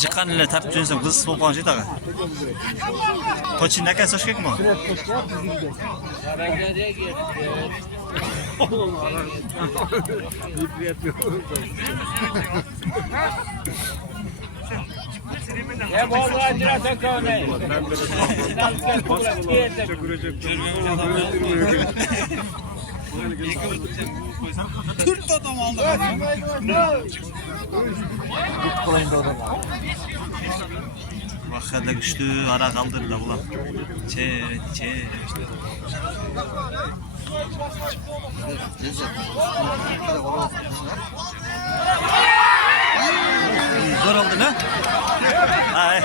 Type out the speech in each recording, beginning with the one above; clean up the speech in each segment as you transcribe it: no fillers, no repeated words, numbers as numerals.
Çıkan ile tartışıp dönsen kız soğukan şey dağı. Koçin ne kadar soşkek mi? Ya bol acıra takone. Türk adam aldı. Bak hele güçlü ara kaldırdı ulan. Çe. Zor oldu ne? Ay.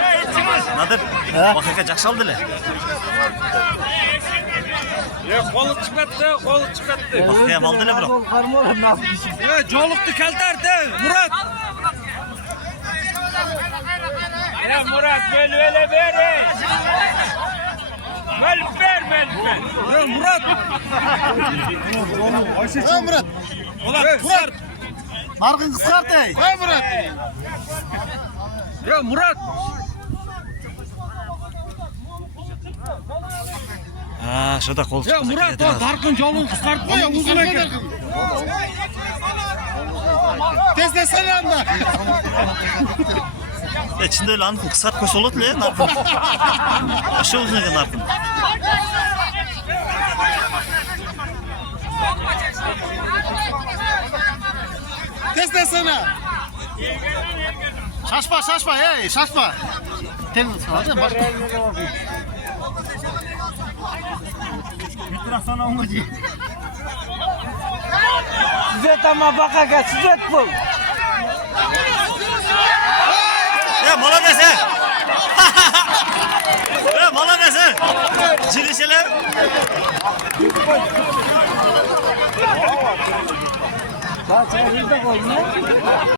Nadir? Bakaka jakşaldı le. Ya kolu çıkarttı. Bakaya maldı le bro. Ya çoluktu kaltardı Murat. Ya Murat böyle ver. Ver. Ya Murat. Ha Murat. Murat. Nargın kıskart ey. Ha Murat. Ya Murat. Ha şurada kol Ya Murat o Darkın yolunu kısaltma ya uzun eken. Tez desene anda. İçinde öyle anlık kısart koş olur le nargın. Aşağı uzun eken nargın. Tez desene. Şaşma hey şaşma. Tez desene bak. Sana onu diye. Süzet ama bakaka süzet bu. Ya mola dese. Ya mola dese. Çilişeler. Bak sen hızlı koy ne?